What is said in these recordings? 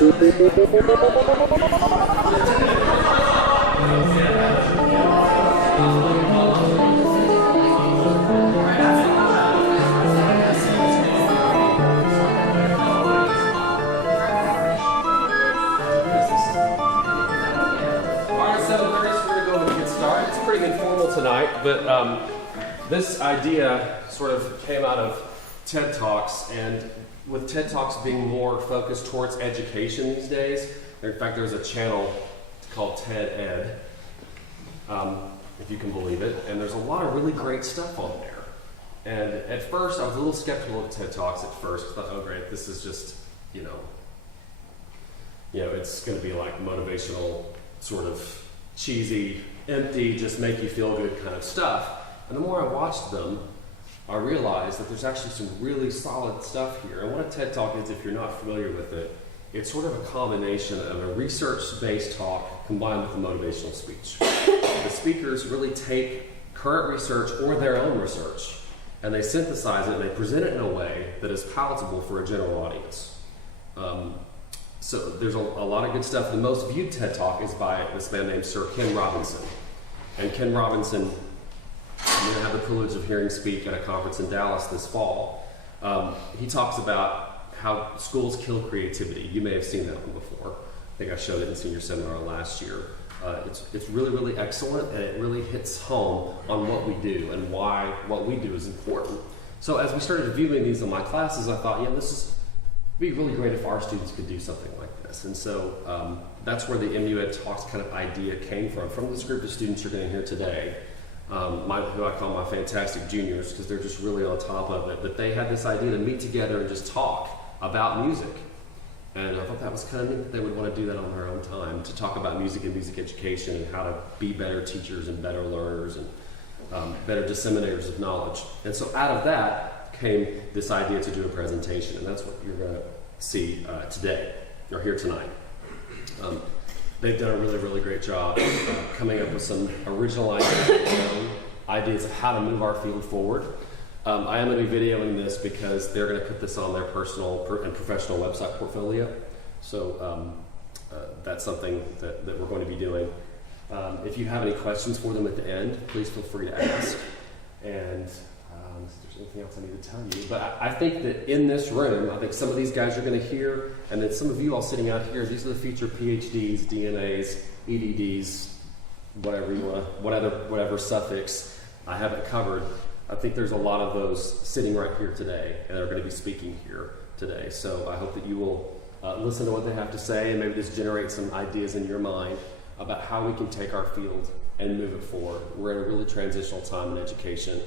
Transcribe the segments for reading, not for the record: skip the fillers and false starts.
But this idea sort of came out of TED Talks, and with TED Talks being more focused towards education these days, in fact there's a channel called TED Ed, if you can believe it, and there's a lot of really great stuff on there. And at first I was a little skeptical of TED Talks at first, I thought, oh great, this is just, you know, it's going to be like motivational, sort of cheesy, empty, just make you feel good kind of stuff. And the more I watched them, I realized that there's actually some really solid stuff here. And what a TED Talk is, if you're not familiar with it, it's sort of a combination of a research-based talk combined with a motivational speech. The speakers really take current research or their own research, and they synthesize it and they present it in a way that is palatable for a general audience. So there's a lot of good stuff. The most viewed TED Talk is by this man named Sir Ken Robinson. And Ken Robinson, I'm going to have the privilege of hearing speak at a conference in Dallas this fall. He talks about how schools kill creativity. You may have seen that one before. I think I showed it in senior seminar last year. It's really, really excellent, and it really hits home on what we do and why what we do is important. So as we started viewing these in my classes, I thought, this would be really great if our students could do something like this. And so that's where the MUED Talks kind of idea came from this group of students you're going to hear today, who I call my fantastic juniors, because they're just really on top of it. But they had this idea to meet together and just talk about music. And I thought that was kind of neat that they would want to do that on their own time, to talk about music and music education and how to be better teachers and better learners and better disseminators of knowledge. And so out of that came this idea to do a presentation, and that's what you're going to see today, or here tonight. They've done a really, really great job coming up with some original ideas of how to move our field forward. I am going to be videoing this because they're going to put this on their personal and professional website portfolio. So that's something that we're going to be doing. If you have any questions for them at the end, please feel free to ask. And if there's anything else I need to tell you. But I think that in this room, I think some of these guys you're going to hear, and then some of you all sitting out here, these are the featured PhDs, DNAs, EDDs, whatever you want to, whatever suffix. I have it covered. I think there's a lot of those sitting right here today, and they're going to be speaking here today. So I hope that you will listen to what they have to say, and maybe this generates some ideas in your mind about how we can take our field and move it forward. We're in a really transitional time in education,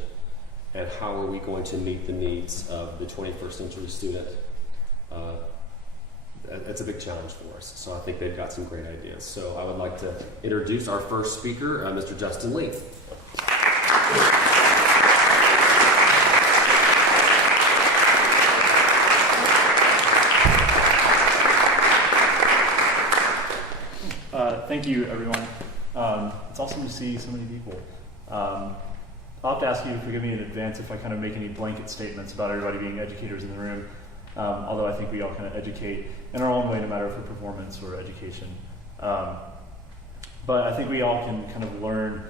and how are we going to meet the needs of the 21st century student? It's a big challenge for us. So I think they've got some great ideas. So I would like to introduce our first speaker, Mr. Justin Lee. Thank you, everyone. It's awesome to see so many people. I'll have to ask you to forgive me in advance if I kind of make any blanket statements about everybody being educators in the room, although I think we all kind of educate in our own way, no matter for performance or education. But I think we all can kind of learn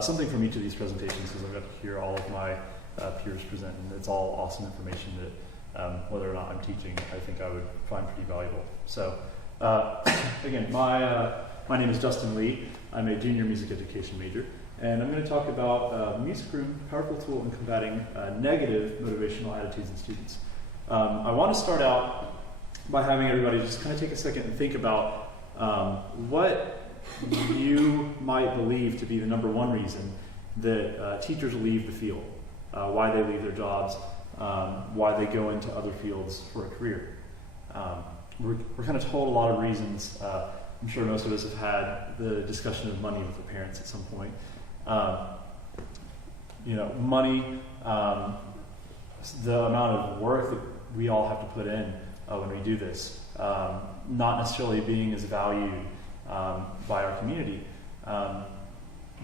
something from each of these presentations, because I've got to hear all of my peers present, and it's all awesome information that, whether or not I'm teaching, I think I would find pretty valuable. So, again, my name is Justin Lee. I'm a junior music education major, and I'm going to talk about the music room, powerful tool in combating negative motivational attitudes in students. I want to start out by having everybody just kind of take a second and think about what you might believe to be the number one reason that teachers leave the field, why they leave their jobs, why they go into other fields for a career. We're kind of told a lot of reasons. I'm sure most of us have had the discussion of money with our parents at some point. Money, the amount of work that we all have to put in when we do this, not necessarily being as valued by our community.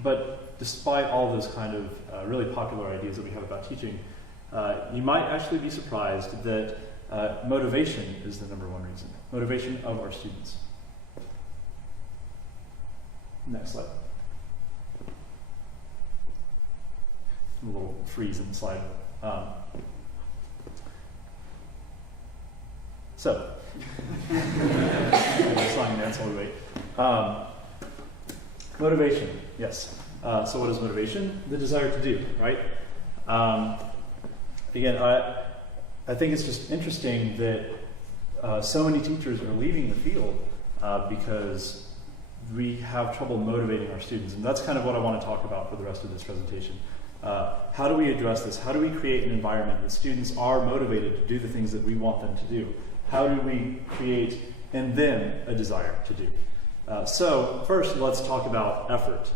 But despite all those kind of really popular ideas that we have about teaching, you might actually be surprised that motivation is the number one reason. Motivation of our students. Next slide. A little freeze in the slide. So, that's while we wait. Motivation, yes. So what is motivation? The desire to do, right? Again, I think it's just interesting that so many teachers are leaving the field because we have trouble motivating our students. And that's kind of what I want to talk about for the rest of this presentation. How do we address this? How do we create an environment that students are motivated to do the things that we want them to do? How do we create in them a desire to do? So first, let's talk about effort.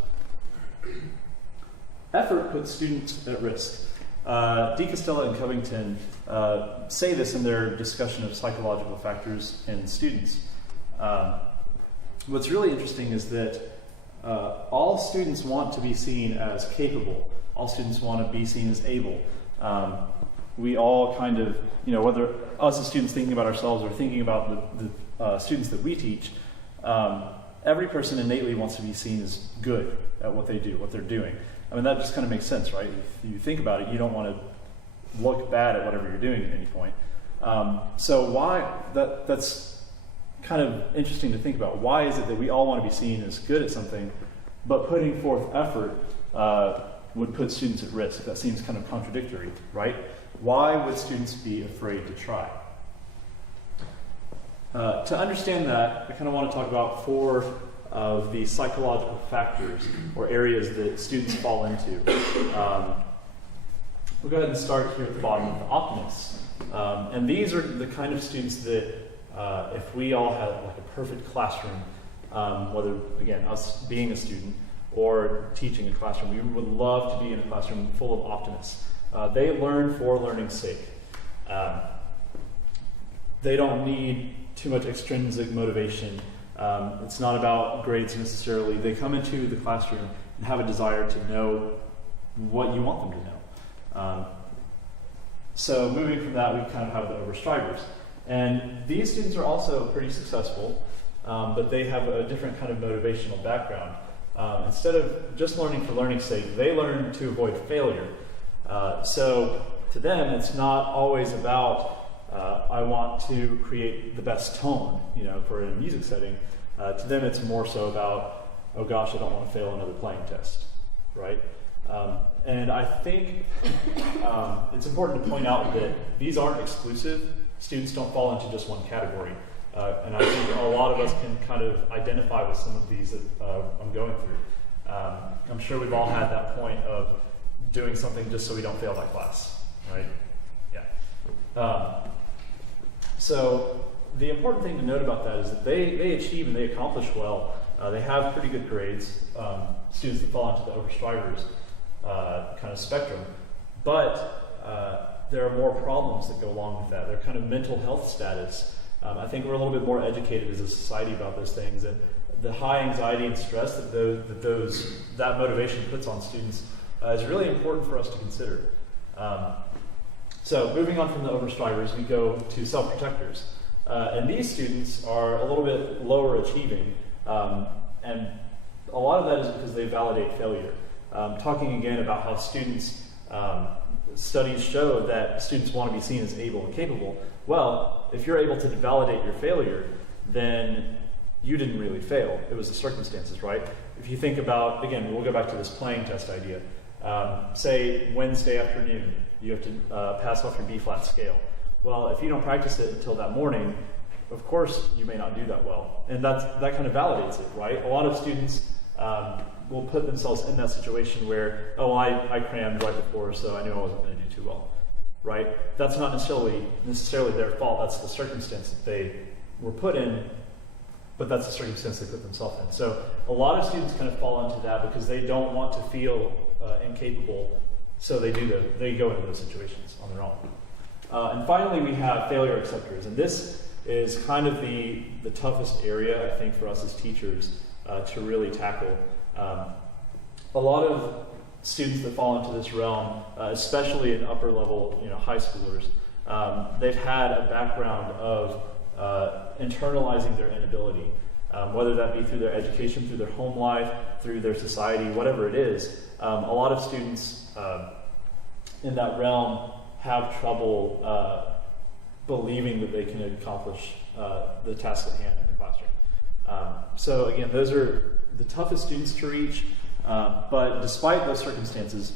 Effort puts students at risk. DeCastella and Covington say this in their discussion of psychological factors in students. What's really interesting is that all students want to be seen as capable. All students want to be seen as able. We all kind of, whether us as students thinking about ourselves or thinking about the students that we teach, every person innately wants to be seen as good at what they do, what they're doing. I mean, that just kind of makes sense, right? If you think about it, you don't want to look bad at whatever you're doing at any point. So why, that's kind of interesting to think about. Why is it that we all want to be seen as good at something, but putting forth effort would put students at risk? That seems kind of contradictory, right? Why would students be afraid to try? To understand that, I kind of want to talk about 4 of the psychological factors or areas that students fall into. We'll go ahead and start here at the bottom with the optimists. And these are the kind of students that if we all had like a perfect classroom, whether, again, us being a student or teaching a classroom, we would love to be in a classroom full of optimists. They learn for learning's sake. They don't need too much extrinsic motivation. It's not about grades necessarily. They come into the classroom and have a desire to know what you want them to know. So moving from that, we kind of have the overstrivers. And these students are also pretty successful, but they have a different kind of motivational background. Instead of just learning for learning's sake, they learn to avoid failure. So to them, it's not always about I want to create the best tone, for a music setting. To them, it's more so about, oh gosh, I don't want to fail another playing test, right? And I think it's important to point out that these aren't exclusive. Students don't fall into just one category. And I think a lot of us can kind of identify with some of these that I'm going through. I'm sure we've all had that point of doing something just so we don't fail that class, right? Yeah. So the important thing to note about that is that they achieve and they accomplish well. They have pretty good grades, students that fall into the overstrivers kind of spectrum. But there are more problems that go along with that. Their kind of mental health status. I think we're a little bit more educated as a society about those things, and the high anxiety and stress that motivation puts on students is really important for us to consider. So moving on from the overstrivers, we go to self-protectors. And these students are a little bit lower achieving, and a lot of that is because they validate failure. Talking again about how students, studies show that students want to be seen as able and capable. Well, if you're able to validate your failure, then you didn't really fail. It was the circumstances, right? If you think about, again, we'll go back to this playing test idea. Say Wednesday afternoon, you have to pass off your B-flat scale. Well, if you don't practice it until that morning, of course you may not do that well. And that kind of validates it, right? A lot of students will put themselves in that situation where, oh, I crammed right before, so I knew I wasn't going to do too well, right? That's not necessarily their fault. That's the circumstance that they were put in, but that's the circumstance they put themselves in. So a lot of students kind of fall into that because they don't want to feel incapable, so they go into those situations on their own. And finally, we have failure acceptors, and this is kind of the toughest area, I think, for us as teachers to really tackle. A lot of students that fall into this realm, especially in upper level, high schoolers, they've had a background of internalizing their inability, whether that be through their education, through their home life, through their society, whatever it is. A lot of students in that realm have trouble believing that they can accomplish the tasks at hand in the classroom. So again, those are the toughest students to reach, but despite those circumstances,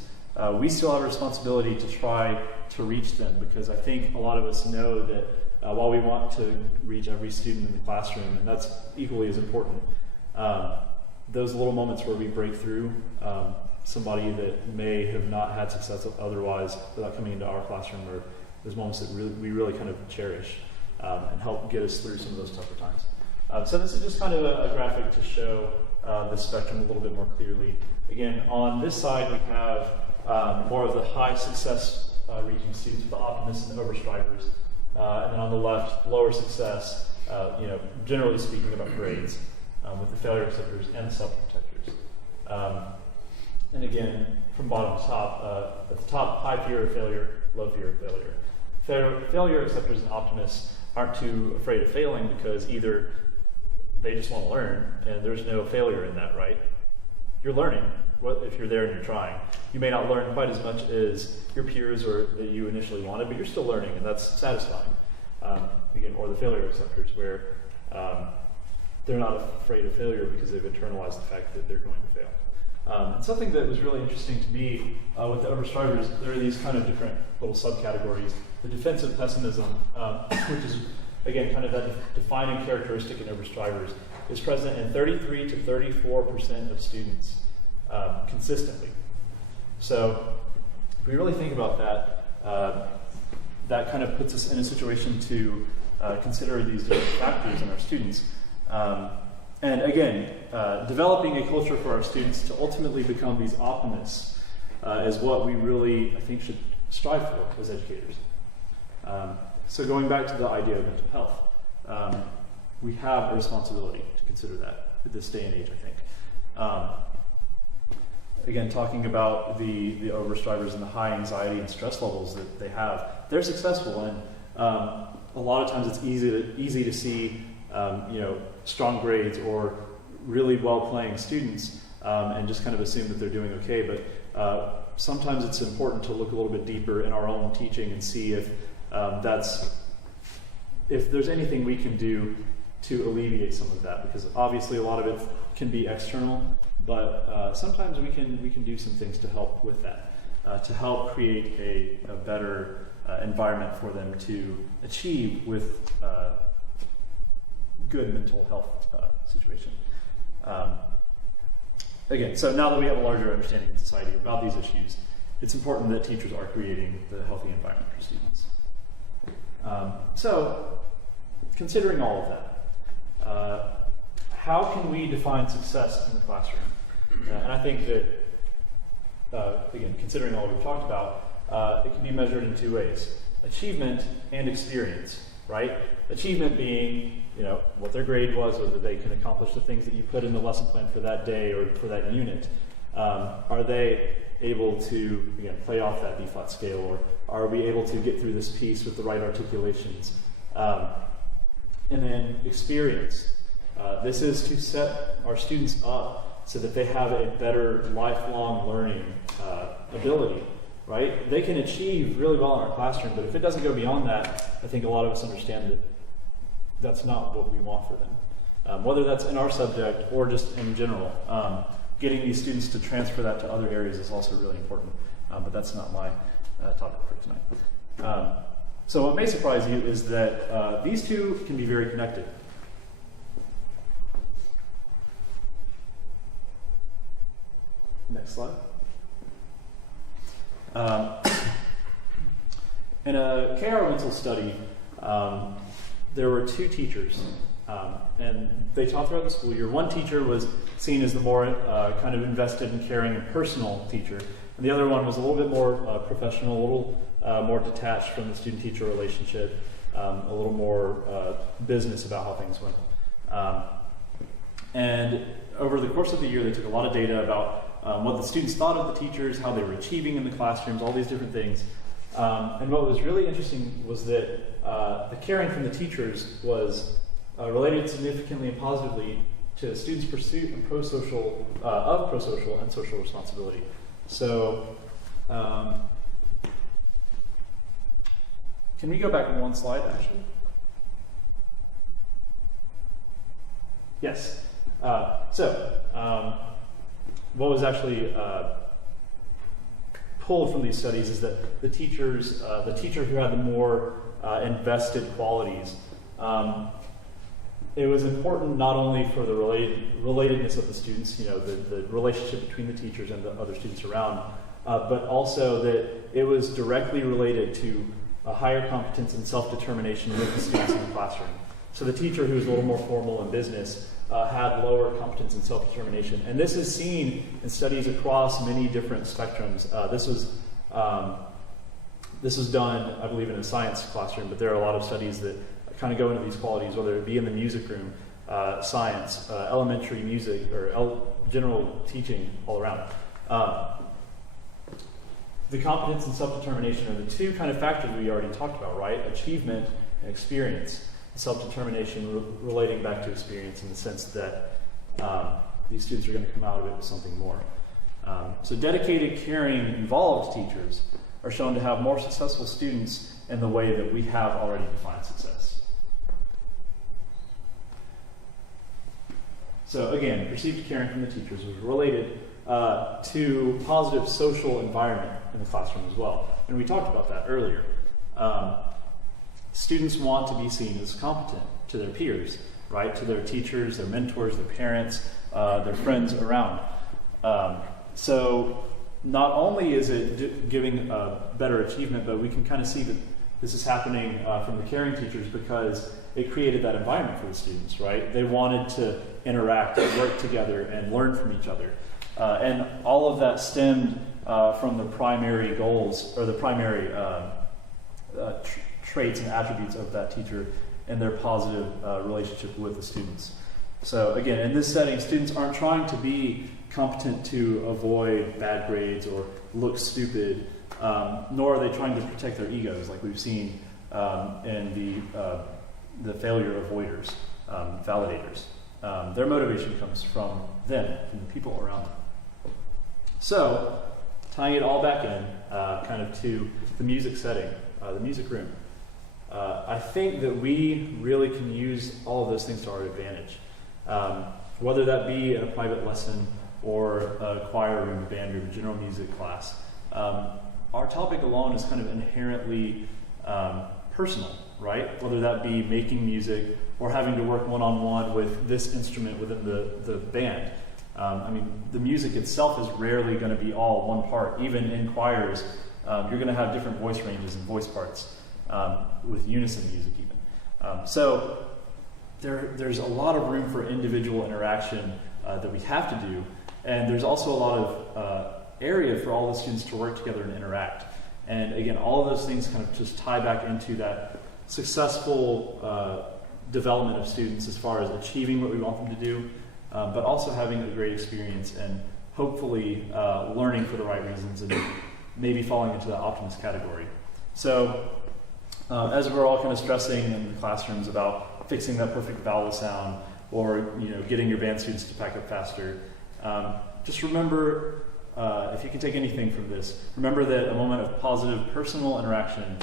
we still have a responsibility to try to reach them, because I think a lot of us know that while we want to reach every student in the classroom, and that's equally as important, those little moments where we break through somebody that may have not had success otherwise without coming into our classroom, are those moments that we really kind of cherish and help get us through some of those tougher times. So this is just kind of a graphic to show the spectrum a little bit more clearly. Again, on this side we have more of the high success reaching students, the optimists and the overstrivers. And then on the left, lower success, generally speaking about grades, with the failure acceptors and self-protectors. And again, from bottom to top, at the top, high fear of failure, low fear of failure. Failure acceptors and optimists aren't too afraid of failing, because either they just want to learn, and there's no failure in that, right? You're learning if you're there and you're trying. You may not learn quite as much as your peers or that you initially wanted, but you're still learning, and that's satisfying. Again, or the failure acceptors, where they're not afraid of failure because they've internalized the fact that they're going to fail. And something that was really interesting to me with the overstrivers, there are these kind of different little subcategories. The Defense of Pessimism, which is, again, kind of that defining characteristic in overstrivers, is present in 33 to 34% of students consistently. So if we really think about that, that kind of puts us in a situation to consider these different factors in our students. And again, developing a culture for our students to ultimately become these optimists is what we really, I think, should strive for as educators. So going back to the idea of mental health, we have a responsibility to consider that at this day and age, I think. Again, talking about the overstrivers and the high anxiety and stress levels that they have, they're successful, and a lot of times it's easy to see strong grades or really well-playing students and just kind of assume that they're doing okay. But sometimes it's important to look a little bit deeper in our own teaching and see if there's anything we can do to alleviate some of that, because obviously a lot of it can be external, but sometimes we can do some things to help with that, to help create a better environment for them to achieve with good mental health situation. Again, so now that we have a larger understanding in society about these issues, it's important that teachers are creating the healthy environment for students. So, considering all of that, how can we define success in the classroom? And I think that, again, considering all we've talked about, it can be measured in two ways: achievement and experience, right? Achievement being, what their grade was, whether they can accomplish the things that you put in the lesson plan for that day or for that unit. Are they able to, again, play off that B-flat scale, or are we able to get through this piece with the right articulations? And then experience. This is to set our students up so that they have a better lifelong learning ability, right? They can achieve really well in our classroom, but if it doesn't go beyond that, I think a lot of us understand that that's not what we want for them. Whether that's in our subject or just in general, getting these students to transfer that to other areas is also really important, but that's not my topic for tonight. So what may surprise you is that these two can be very connected. Next slide. In a K.R. Wenzel study, there were two teachers, and they taught throughout the school year. One teacher was seen as the more kind of invested and caring and personal teacher, and the other one was a little bit more professional, a little more detached from the student-teacher relationship, a little more business about how things went. And over the course of the year, they took a lot of data about what the students thought of the teachers, how they were achieving in the classrooms, all these different things. And what was really interesting was that the caring from the teachers was related significantly and positively to the students' pursuit and pro-social and social responsibility. So, can we go back one slide, actually? Yes. What was actually pulled from these studies is that the teacher who had the more invested qualities, it was important not only for the relatedness of the students, the relationship between the teachers and the other students around, but also that it was directly related to a higher competence and self-determination with the students in the classroom. So the teacher who was a little more formal in business had lower competence and self-determination. And this is seen in studies across many different spectrums. This was done, I believe, in a science classroom, but there are a lot of studies that kind of go into these qualities, whether it be in the music room, science, elementary music, or general teaching all around. The competence and self-determination are the two kind of factors we already talked about, right? Achievement and experience. Self-determination relating back to experience in the sense that these students are going to come out of it with something more. So dedicated, caring, involved teachers are shown to have more successful students in the way that we have already defined success. So again, perceived caring from the teachers was related to positive social environment in the classroom as well. And we talked about that earlier. Students want to be seen as competent to their peers, right? To their teachers, their mentors, their parents, their friends around. So not only is it giving better achievement, but we can kind of see that this is happening from the caring teachers because it created that environment for the students, right? They wanted to interact and work together and learn from each other. And all of that stemmed from the primary goals, or the primary traits and attributes of that teacher and their positive relationship with the students. So again, in this setting, students aren't trying to be competent to avoid bad grades or look stupid, nor are they trying to protect their egos like we've seen in the failure avoiders, validators. Their motivation comes from them, from the people around them. So, tying it all back in, kind of to the music setting, the music room. I think that we really can use all of those things to our advantage. Whether that be in a private lesson or a choir room, a band room, a general music class. Our topic alone is kind of inherently personal, right? Whether that be making music or having to work one-on-one with this instrument within the band. The music itself is rarely going to be all one part. Even in choirs, you're going to have different voice ranges and voice parts with unison music even. So there's a lot of room for individual interaction that we have to do, and there's also a lot of area for all the students to work together and interact. And again, all of those things kind of just tie back into that successful development of students as far as achieving what we want them to do, but also having a great experience and hopefully learning for the right reasons and maybe falling into that optimist category. So as we're all kind of stressing in the classrooms about fixing that perfect vowel sound or getting your band students to pack up faster, just remember, if you can take anything from this, remember that a moment of positive personal interaction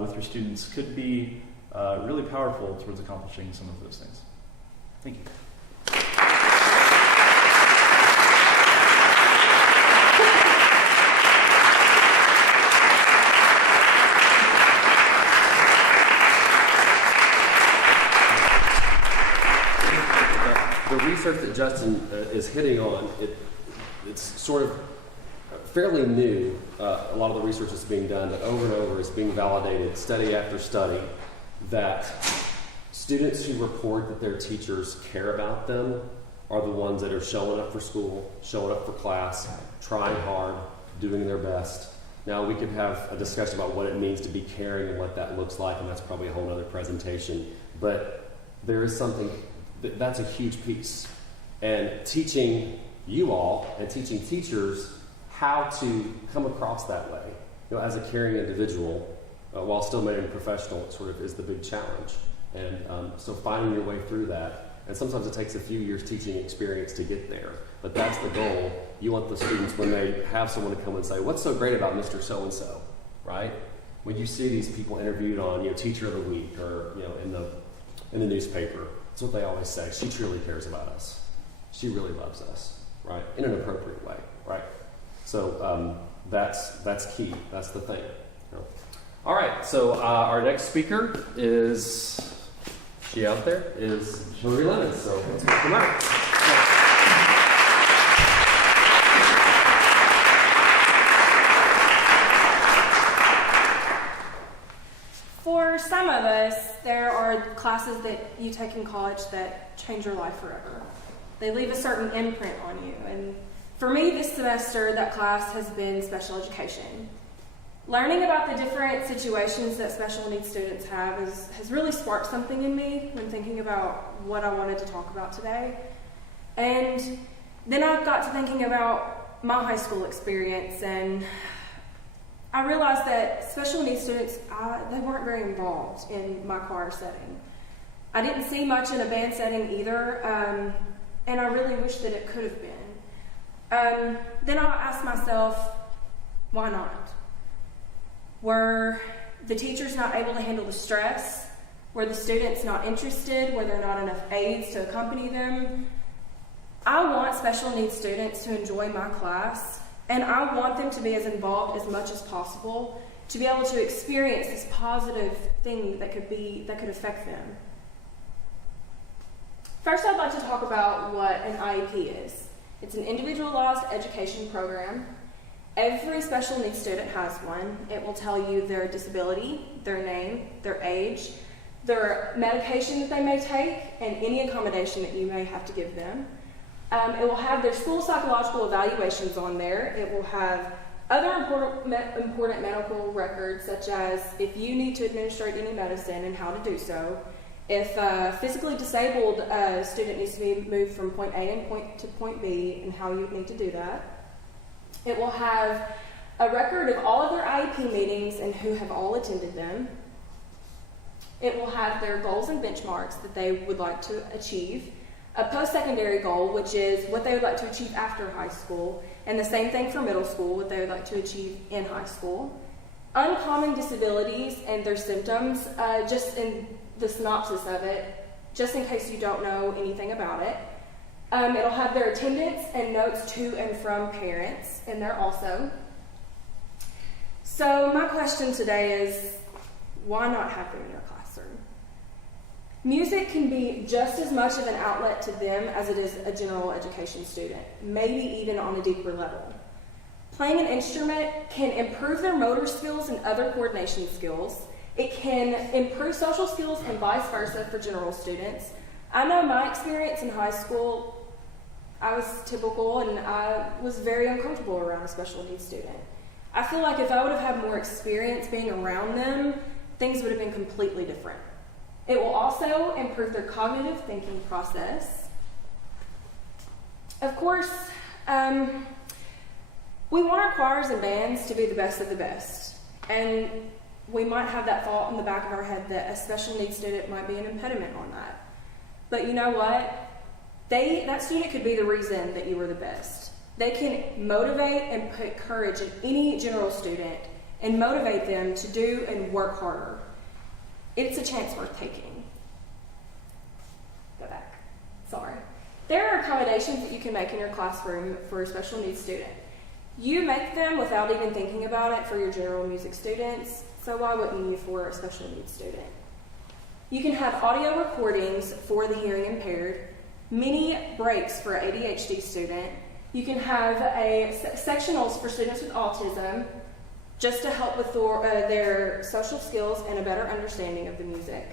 with your students could be really powerful towards accomplishing some of those things. Thank you. The research that Justin is hitting on, it's sort of fairly new. A lot of the research that's being done, but over and over is being validated, study after study, that students who report that their teachers care about them are the ones that are showing up for school, showing up for class, trying hard, doing their best. Now we could have a discussion about what it means to be caring and what that looks like, and that's probably a whole other presentation. But there is something, that's a huge piece. And teaching you all and teaching teachers how to come across that way as a caring individual, while still remaining professional, it sort of is the big challenge. And so finding your way through that, and sometimes it takes a few years teaching experience to get there, but that's the goal. You want the students, when they have someone to come and say, what's so great about Mr. So-and-so, right? When you see these people interviewed on, Teacher of the Week or, in the newspaper, that's what they always say. She truly cares about us. She really loves us, right? In an appropriate way, right? So that's key. That's the thing. All right, so our next speaker is, she out there, is Lennon. So let's welcome her. For some of us, there are classes that you take in college that change your life forever. They leave a certain imprint on you. And for me this semester, that class has been special education. Learning about the different situations that special needs students have has really sparked something in me when thinking about what I wanted to talk about today. And then I got to thinking about my high school experience, and I realized that special needs students, they weren't very involved in my choir setting. I didn't see much in a band setting either, and I really wish that it could have been. Then I asked myself, why not? Were the teachers not able to handle the stress? Were the students not interested? Were there not enough aides to accompany them? I want special needs students to enjoy my class, and I want them to be as involved as much as possible to be able to experience this positive thing that could affect them. First, I'd like to talk about what an IEP is. It's an individualized education program. Every special needs student has one. It will tell you their disability, their name, their age, their medication that they may take, and any accommodation that you may have to give them. It will have their school psychological evaluations on there. It will have other important medical records, such as if you need to administrate any medicine and how to do so. If a physically disabled student needs to be moved from point A to point B, and how you would need to do that. It will have a record of all of their IEP meetings and who have all attended them. It will have their goals and benchmarks that they would like to achieve. A post-secondary goal, which is what they would like to achieve after high school, and the same thing for middle school, what they would like to achieve in high school. Uncommon disabilities and their symptoms, just in the synopsis of it, just in case you don't know anything about it. It'll have their attendance and notes to and from parents in there also. So my question today is, why not have them in your classroom? Music can be just as much of an outlet to them as it is a general education student, maybe even on a deeper level. Playing an instrument can improve their motor skills and other coordination skills. It can improve social skills and vice versa for general students. I know my experience in high school, I was typical and I was very uncomfortable around a special needs student. I feel like if I would have had more experience being around them, things would have been completely different. It will also improve their cognitive thinking process. Of course, we want our choirs and bands to be the best of the best. And we might have that thought in the back of our head that a special needs student might be an impediment on that. But you know what? That student could be the reason that you were the best. They can motivate and put courage in any general student and motivate them to do and work harder. It's a chance worth taking. Go back. Sorry. There are accommodations that you can make in your classroom for a special needs student. You make them without even thinking about it for your general music students, so why wouldn't you for a special needs student? You can have audio recordings for the hearing impaired, mini breaks for an ADHD student. You can have sectionals for students with autism, just to help with their social skills and a better understanding of the music.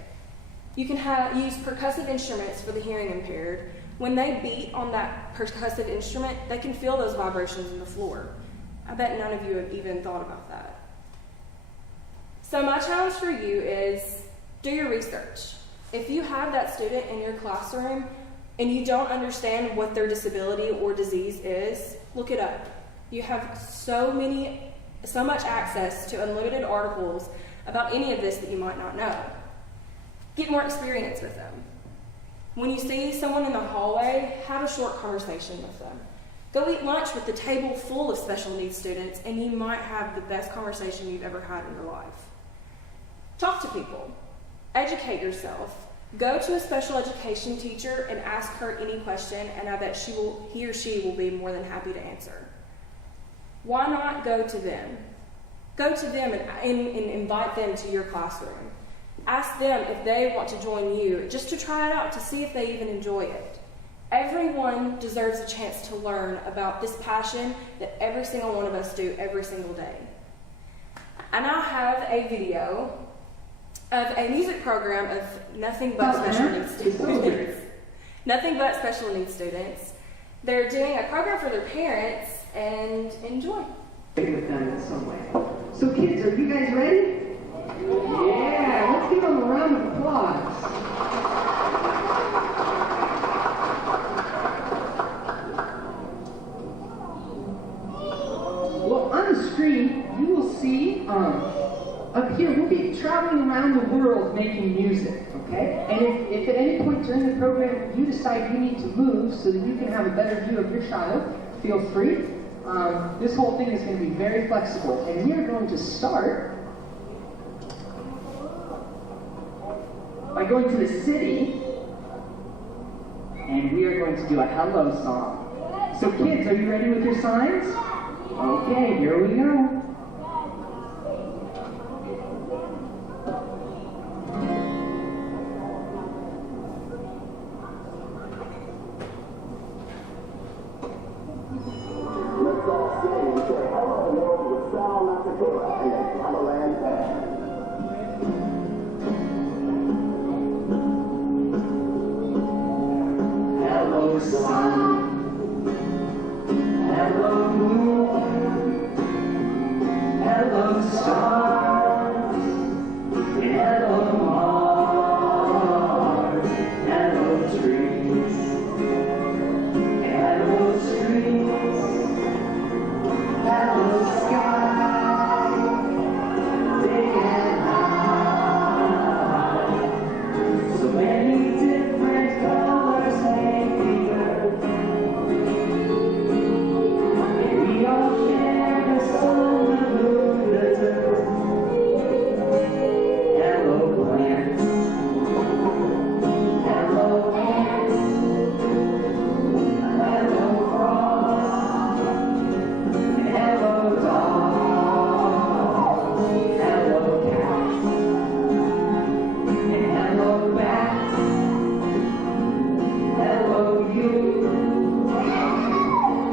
You can use percussive instruments for the hearing impaired. When they beat on that percussive instrument, they can feel those vibrations in the floor. I bet none of you have even thought about that. So my challenge for you is do your research. If you have that student in your classroom and you don't understand what their disability or disease is, look it up. You have so many so much access to unlimited articles about any of this that you might not know. Get more experience with them. When you see someone in the hallway, have a short conversation with them. Go eat lunch with the table full of special needs students, and you might have the best conversation you've ever had in your life. Talk to people. Educate yourself. Go to a special education teacher and ask her any question, and I bet he or she will be more than happy to answer. Why not go to them? Go to them and invite them to your classroom. Ask them if they want to join you, just to try it out, to see if they even enjoy it. Everyone deserves a chance to learn about this passion that every single one of us do every single day. I now have a video of a music program of nothing but special needs students. Nothing but special needs students. They're doing a program for their parents, and enjoy. With them in some way. So kids, are you guys ready? Yeah, let's give them a round of applause. Well, on the screen, you will see, up here, we'll be traveling around the world making music, okay? And if at any point during the program you decide you need to move so that you can have a better view of your child, feel free. This whole thing is going to be very flexible, and we are going to start by going to the city, and we are going to do a hello song. So kids, are you ready with your signs? Okay, here we go. Hello, sun. Hello, moon. Hello, stars. Hello, Mars. Hello, trees. Hello, streets. Hello, sky. Day and night. So many different colors make the earth. And we all share the sun, the moon, the dirt. Hello, plants. Hello, ants. Hello, frogs. Hello, dogs. Hello, cats. And hello, bats. Hello, you.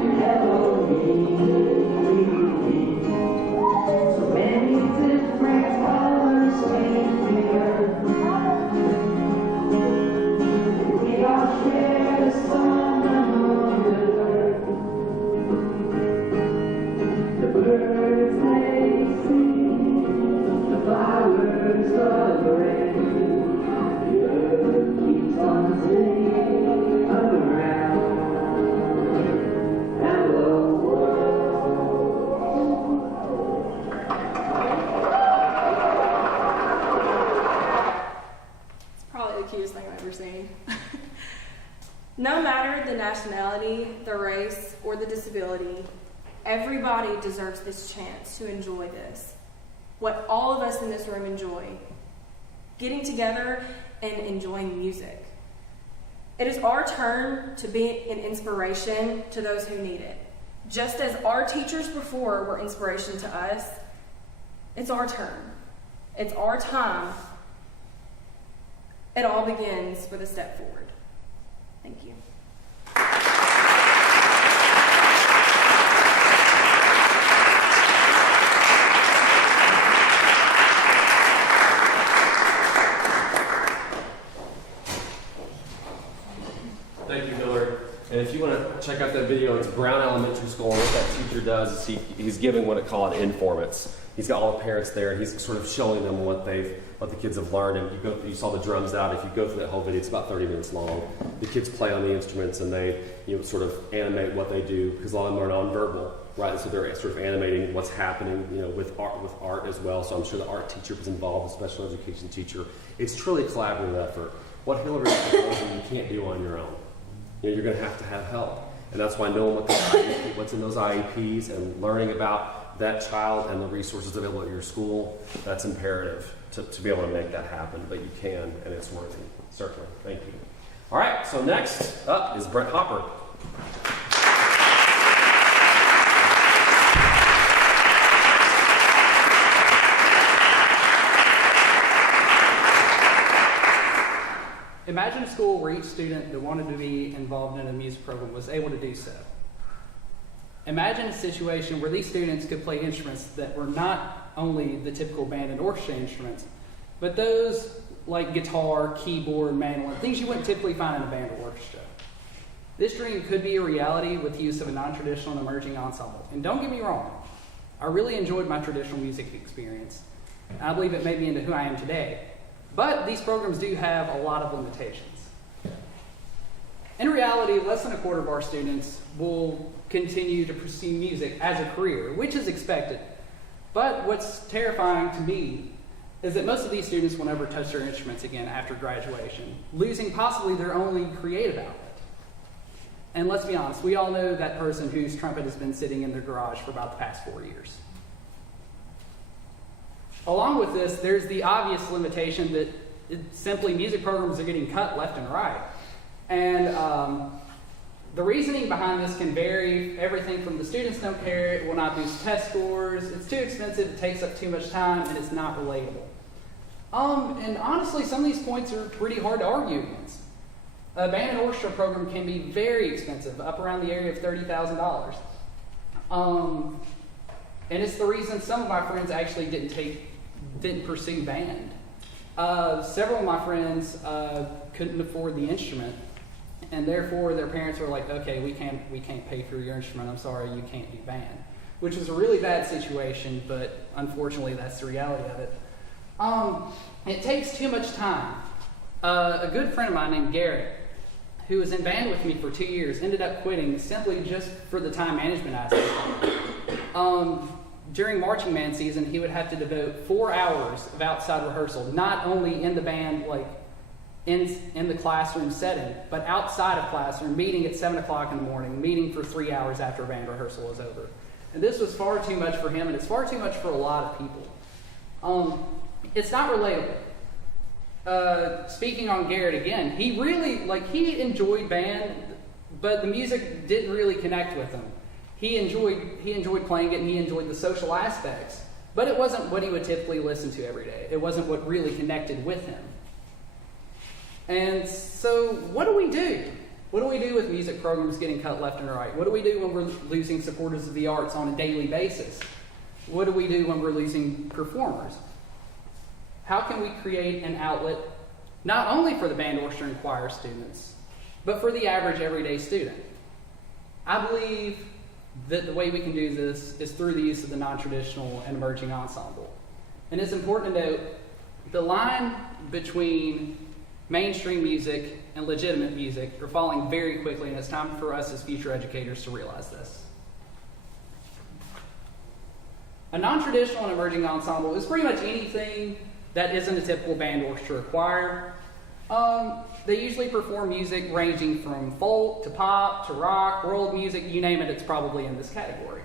And hello, me. So many different colors make the earth. We all share the sun, the moon, the earth. The birds they sing, the flowers are rain. The earth keeps on singing around. Hello, world. It's probably the cutest thing I've ever seen. No matter the nationality, the race, or the disability, everybody deserves this chance to enjoy this. What all of us in this room enjoy. Getting together and enjoying music. It is our turn to be an inspiration to those who need it. Just as our teachers before were inspiration to us, it's our turn. It's our time. It all begins with a step forward. Thank you. Thank you, Hillary. And if you want to check out that video, it's Brown Elementary School. And what that teacher does is he's giving what it called informants. he's got all the parents there, and he's sort of showing them what the kids have learned. And you saw the drums out. If you go through that whole video, it's about 30 minutes long. The kids play on the instruments, and they sort of animate what they do, because a lot of them are nonverbal, right? So they're sort of animating what's happening, with art as well. So I'm sure the art teacher was involved, the special education teacher. It's truly a collaborative effort. What Hillary is proposing, you can't do on your own. You're going to have help. And that's why knowing what's in those IEPs and learning about that child and the resources available at your school, that's imperative to be able to make that happen. But you can, and it's worthy, certainly. Thank you. All right, so next up is Brent Hopper. Imagine a school where each student that wanted to be involved in a music program was able to do so. Imagine a situation where these students could play instruments that were not only the typical band and orchestra instruments, but those like guitar, keyboard, mandolin, things you wouldn't typically find in a band or orchestra. This dream could be a reality with the use of a non-traditional and emerging ensemble. And don't get me wrong, I really enjoyed my traditional music experience. I believe it made me into who I am today. But these programs do have a lot of limitations. In reality, less than a quarter of our students will continue to pursue music as a career, which is expected. But what's terrifying to me is that most of these students will never touch their instruments again after graduation, losing possibly their only creative outlet. And let's be honest, we all know that person whose trumpet has been sitting in their garage for about the past 4 years. Along with this, there's the obvious limitation that simply music programs are getting cut left and right. And the reasoning behind this can vary. Everything from the students don't care, it will not boost test scores, it's too expensive, it takes up too much time, and it's not relatable. And honestly, some of these points are pretty hard to argue against. A band and orchestra program can be very expensive, up around the area of $30,000. And it's the reason some of my friends actually didn't pursue band. Several of my friends couldn't afford the instrument, and therefore their parents were like, okay, we can't pay for your instrument, I'm sorry, you can't do band. Which is a really bad situation, but unfortunately that's the reality of it. It takes too much time. A good friend of mine named Garrett, who was in band with me for 2 years, ended up quitting simply just for the time management aspect. During marching band season, he would have to devote 4 hours of outside rehearsal, not only in the band, like in the classroom setting, but outside of classroom, meeting at 7 o'clock in the morning, meeting for 3 hours after band rehearsal was over. And this was far too much for him, and it's far too much for a lot of people. It's not relatable. Speaking on Garrett again, he enjoyed band, but the music didn't really connect with him. He enjoyed playing it, and he enjoyed the social aspects, but it wasn't what he would typically listen to every day. It wasn't what really connected with him. And so what do we do? What do we do with music programs getting cut left and right? What do we do when we're losing supporters of the arts on a daily basis? What do we do when we're losing performers? How can we create an outlet not only for the band, orchestra, and choir students, but for the average everyday student? I believe that the way we can do this is through the use of the non-traditional and emerging ensemble. And it's important to note the line between mainstream music and legitimate music are falling very quickly, and it's time for us as future educators to realize this. A non-traditional and emerging ensemble is pretty much anything that isn't a typical band, orchestra, or choir. They usually perform music ranging from folk to pop to rock, world music, you name it, it's probably in this category.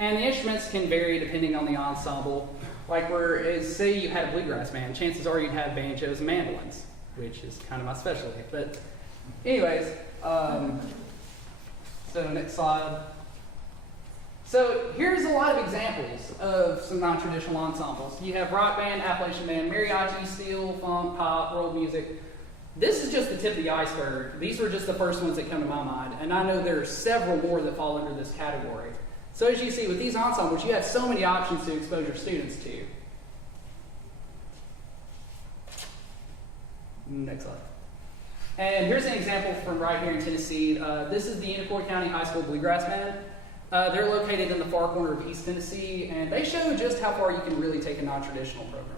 And the instruments can vary depending on the ensemble. Like say you had a bluegrass band, chances are you'd have banjos and mandolins, which is kind of my specialty. But anyways, so next slide. So here's a lot of examples of some non-traditional ensembles. You have rock band, Appalachian band, mariachi, steel, funk, pop, world music. This is just the tip of the iceberg. These were just the first ones that come to my mind, and I know there are several more that fall under this category. So as you see, with these ensembles, you have so many options to expose your students to. Next slide. And here's an example from right here in Tennessee. This is the Unicoi County High School Bluegrass Band. They're located in the far corner of East Tennessee, and they show just how far you can really take a non-traditional program.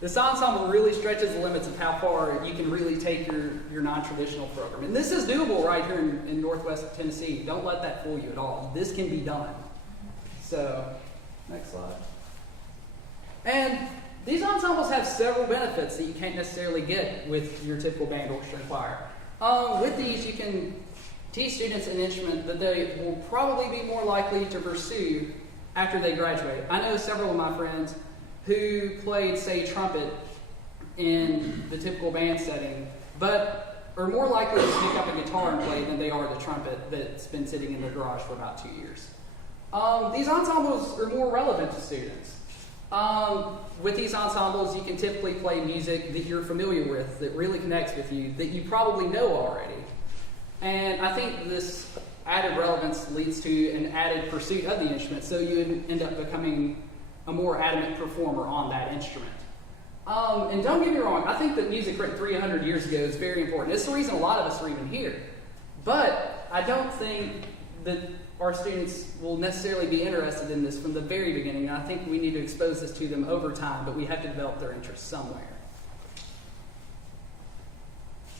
This ensemble really stretches the limits of how far you can really take your non-traditional program. And this is doable right here in Northwest Tennessee. Don't let that fool you at all. This can be done. So, next slide. And these ensembles have several benefits that you can't necessarily get with your typical band, orchestra, and choir. With these, you can teach students an instrument that they will probably be more likely to pursue after they graduate. I know several of my friends who played, say, trumpet in the typical band setting, but are more likely to pick up a guitar and play than they are the trumpet that's been sitting in their garage for about 2 years. These ensembles are more relevant to students. With these ensembles, you can typically play music that you're familiar with, that really connects with you, that you probably know already. And I think this added relevance leads to an added pursuit of the instrument, so you end up becoming a more adamant performer on that instrument. And don't get me wrong, I think that music written 300 years ago is very important. It's the reason a lot of us are even here. But I don't think that our students will necessarily be interested in this from the very beginning. And I think we need to expose this to them over time, but we have to develop their interest somewhere.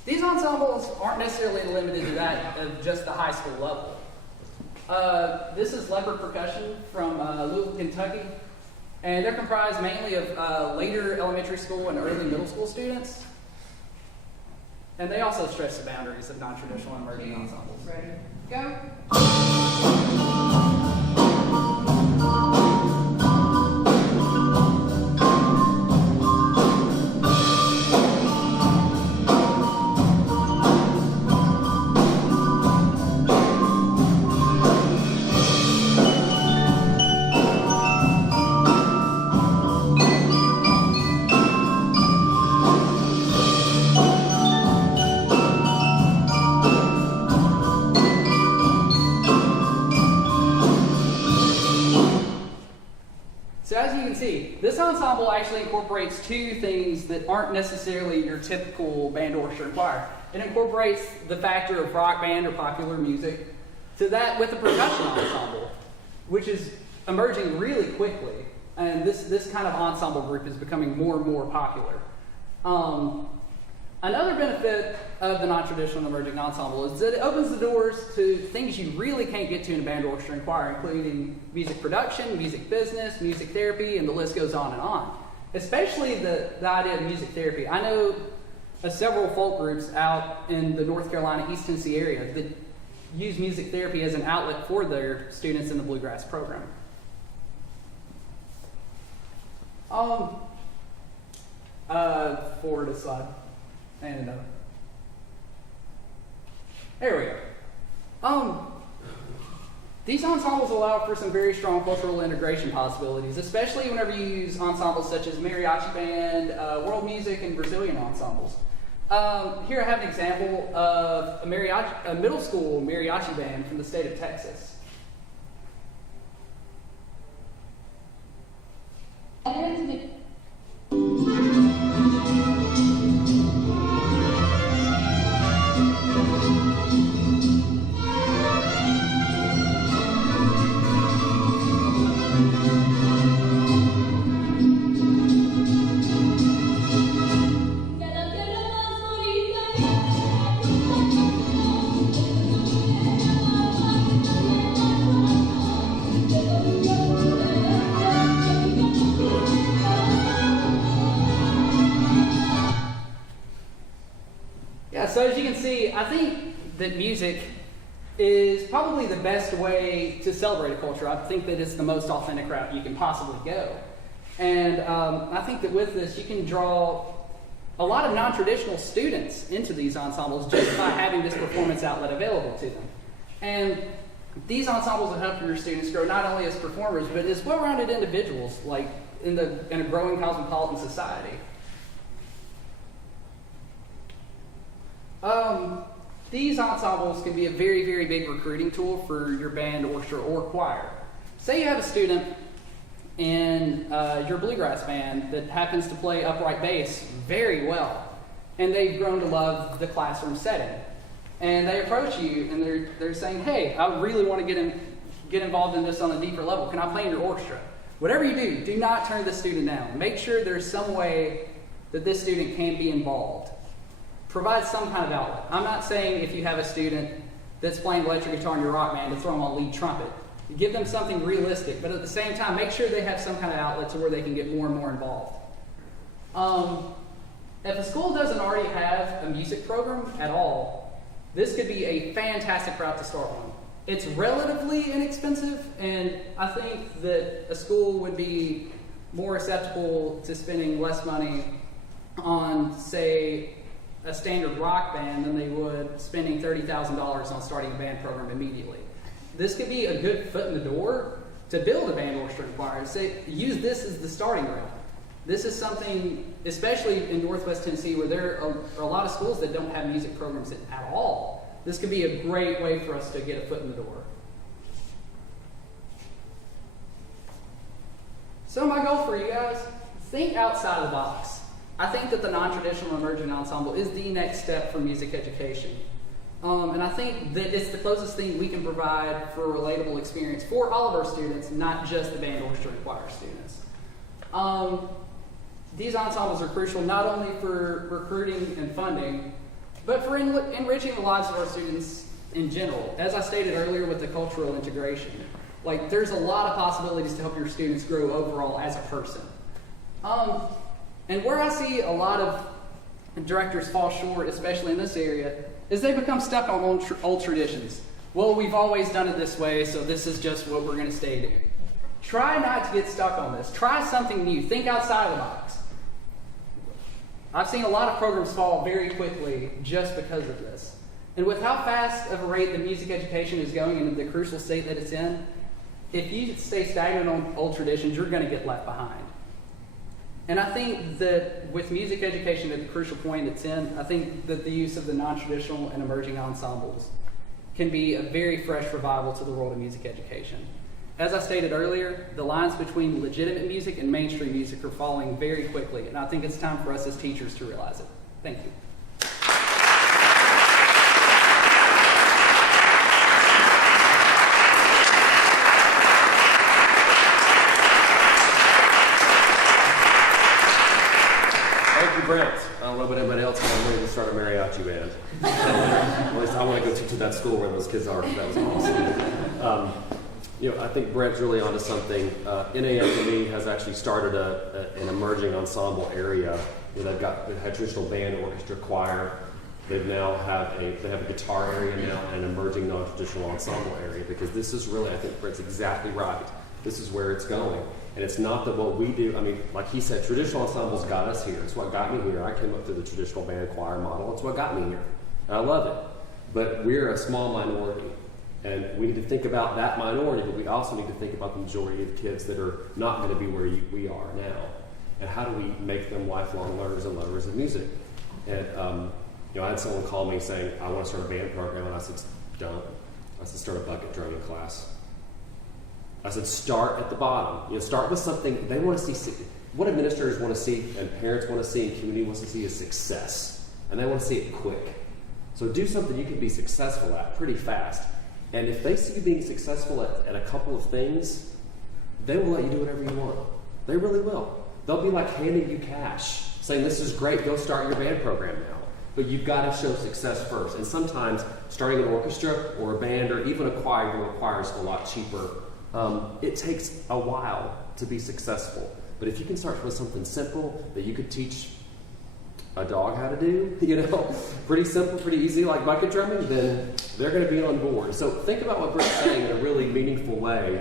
These ensembles aren't necessarily limited to that of just the high school level. This is Leopard Percussion from Louisville, Kentucky. And they're comprised mainly of later elementary school and early middle school students. And they also stretch the boundaries of non-traditional and emerging ensembles. Ready? Go. This ensemble actually incorporates two things that aren't necessarily your typical band, orchestra, and choir. It incorporates the factor of rock band or popular music to that with the percussion ensemble, which is emerging really quickly. And this kind of ensemble group is becoming more and more popular. Another benefit of the non-traditional emerging ensemble is that it opens the doors to things you really can't get to in a band, orchestra, and choir, including music production, music business, music therapy, and the list goes on and on. Especially the idea of music therapy. I know several folk groups out in the North Carolina, East Tennessee area that use music therapy as an outlet for their students in the bluegrass program. Forward a slide. And another. There we go. These ensembles allow for some very strong cultural integration possibilities, especially whenever you use ensembles such as mariachi band, world music, and Brazilian ensembles. Here I have an example of a middle school mariachi band from the state of Texas. see, I think that music is probably the best way to celebrate a culture. I think that it's the most authentic route you can possibly go. And I think that with this, you can draw a lot of non-traditional students into these ensembles just by having this performance outlet available to them. And these ensembles will help your students grow not only as performers, but as well-rounded individuals, like in a growing cosmopolitan society. These ensembles can be a very, very big recruiting tool for your band, orchestra, or choir. Say you have a student in your bluegrass band that happens to play upright bass very well, and they've grown to love the classroom setting. And they approach you and they're saying, hey, I really want to get involved in this on a deeper level. Can I play in your orchestra? Whatever you do not turn the student down. Make sure there's some way that this student can be involved. Provide some kind of outlet. I'm not saying if you have a student that's playing electric guitar in your rock band to throw them on lead trumpet. Give them something realistic, but at the same time, make sure they have some kind of outlet to where they can get more and more involved. If a school doesn't already have a music program at all, this could be a fantastic route to start on. It's relatively inexpensive, and I think that a school would be more acceptable to spending less money on, say, a standard rock band than they would spending $30,000 on starting a band program immediately. This could be a good foot in the door to build a band, orchestra, and choir. Use this as the starting route. This is something, especially in Northwest Tennessee, where there are a lot of schools that don't have music programs at all. This could be a great way for us to get a foot in the door. So my goal for you guys, think outside of the box. I think that the non-traditional emerging ensemble is the next step for music education. And I think that it's the closest thing we can provide for a relatable experience for all of our students, not just the band, orchestra, and choir students. These ensembles are crucial not only for recruiting and funding, but for enriching the lives of our students in general. As I stated earlier with the cultural integration, there's a lot of possibilities to help your students grow overall as a person. And where I see a lot of directors fall short, especially in this area, is they become stuck on old traditions. Well, we've always done it this way, so this is just what we're going to stay doing. Try not to get stuck on this. Try something new. Think outside of the box. I've seen a lot of programs fall very quickly just because of this. And with how fast of a rate the music education is going and the crucial state that it's in, if you stay stagnant on old traditions, you're going to get left behind. And I think that with music education at the crucial point it's in, I think that the use of the non-traditional and emerging ensembles can be a very fresh revival to the world of music education. As I stated earlier, the lines between legitimate music and mainstream music are falling very quickly, and I think it's time for us as teachers to realize it. Thank you. Brent, I don't know about anybody else, but I'm ready to start a mariachi band. At least I want to go teach at that school where those kids are. That was awesome. I think Brent's really onto something. NAFME has actually started an emerging ensemble area where they've had traditional band, orchestra, choir. They have a guitar area now and an emerging non-traditional ensemble area, because this is really, I think Brent's exactly right. This is where it's going. And it's not that what we do, like he said, traditional ensembles got us here. It's what got me here. I came up through the traditional band choir model. It's what got me here. And I love it. But we're a small minority. And we need to think about that minority, but we also need to think about the majority of kids that are not going to be where we are now. And how do we make them lifelong learners and lovers of music? And, I had someone call me saying, I want to start a band program. And I said, don't. I said, start a bucket drumming class. I said, start at the bottom. Start with something they want to see. What administrators want to see and parents want to see and community wants to see is success. And they want to see it quick. So do something you can be successful at pretty fast. And if they see you being successful at a couple of things, they will let you do whatever you want. They really will. They'll be like handing you cash, saying, this is great, go start your band program now. But you've got to show success first. And sometimes starting an orchestra or a band or even a choir requires a lot cheaper. It takes a while to be successful. But if you can start with something simple that you could teach a dog how to do, pretty simple, pretty easy, like bucket drumming, then they're going to be on board. So think about what Brent's saying in a really meaningful way,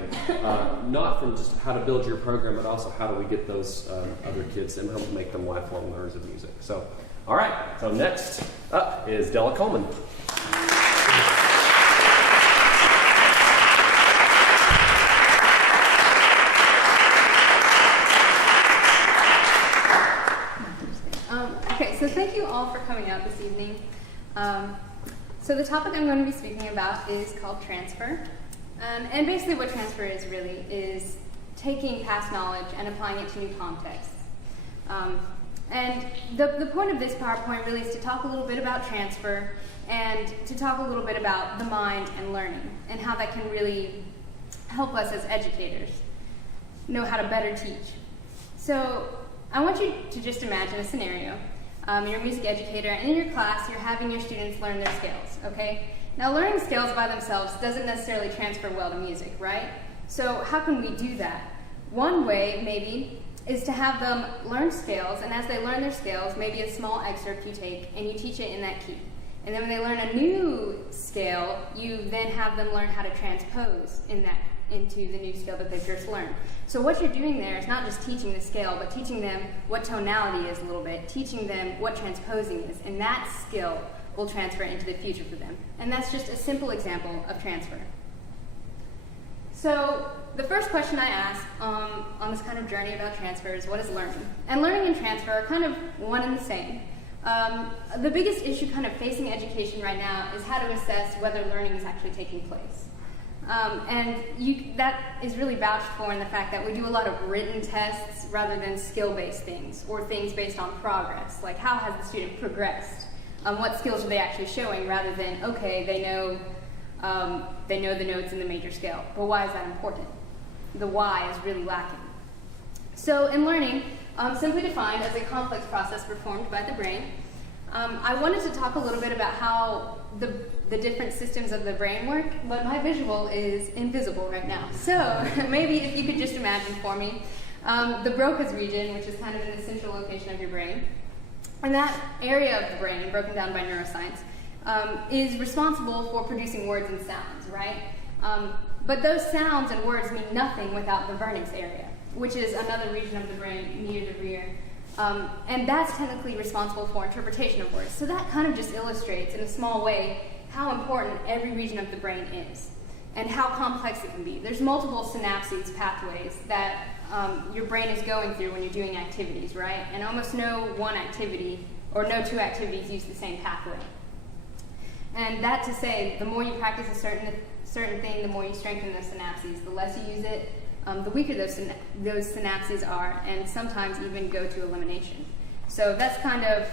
not from just how to build your program, but also how do we get those other kids and help make them lifelong learners of music. So, all right, so next up is Della Coleman. So thank you all for coming out this evening. So the topic I'm going to be speaking about is called transfer. And basically what transfer is really is taking past knowledge and applying it to new contexts. And the point of this PowerPoint really is to talk a little bit about transfer and to talk a little bit about the mind and learning and how that can really help us as educators know how to better teach. So I want you to just imagine a scenario. You're a music educator, and in your class, you're having your students learn their scales, okay? Now, learning scales by themselves doesn't necessarily transfer well to music, right? So how can we do that? One way, maybe, is to have them learn scales, and as they learn their scales, maybe a small excerpt you take, and you teach it in that key. And then when they learn a new scale, you then have them learn how to transpose into the new scale that they've just learned. So what you're doing there is not just teaching the scale, but teaching them what tonality is a little bit, teaching them what transposing is, and that skill will transfer into the future for them. And that's just a simple example of transfer. So the first question I ask on this kind of journey about transfer is, what is learning? And learning and transfer are kind of one and the same. The biggest issue kind of facing education right now is how to assess whether learning is actually taking place. That is really vouched for in the fact that we do a lot of written tests rather than skill-based things or things based on progress, like how has the student progressed? What skills are they actually showing rather than, okay, they know the notes in the major scale. But why is that important? The why is really lacking. So in learning, simply defined as a complex process performed by the brain, I wanted to talk a little bit about how the different systems of the brain work, but my visual is invisible right now. So maybe if you could just imagine for me, the Broca's region, which is kind of in the central location of your brain, and that area of the brain, broken down by neuroscience, is responsible for producing words and sounds, right? But those sounds and words mean nothing without the vernix area, which is another region of the brain near the rear. And that's technically responsible for interpretation of words. So that kind of just illustrates in a small way how important every region of the brain is and how complex it can be. There's multiple synapses, pathways that your brain is going through when you're doing activities, right? And almost no one activity or no two activities use the same pathway. And that to say, the more you practice a certain thing, the more you strengthen those synapses. The less you use it, the weaker those synapses are, and sometimes even go to elimination. So that's kind of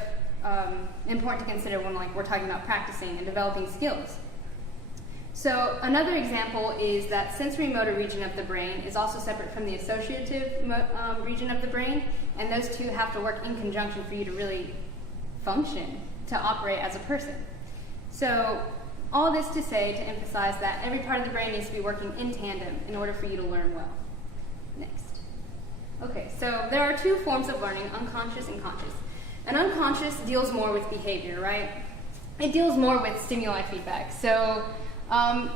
important to consider when we're talking about practicing and developing skills. So another example is that sensory motor region of the brain is also separate from the associative region of the brain, and those two have to work in conjunction for you to really function, to operate as a person. So all this to say, to emphasize that every part of the brain needs to be working in tandem in order for you to learn well. Next. Okay, so there are two forms of learning, unconscious and conscious. And unconscious deals more with behavior, right? It deals more with stimuli feedback. So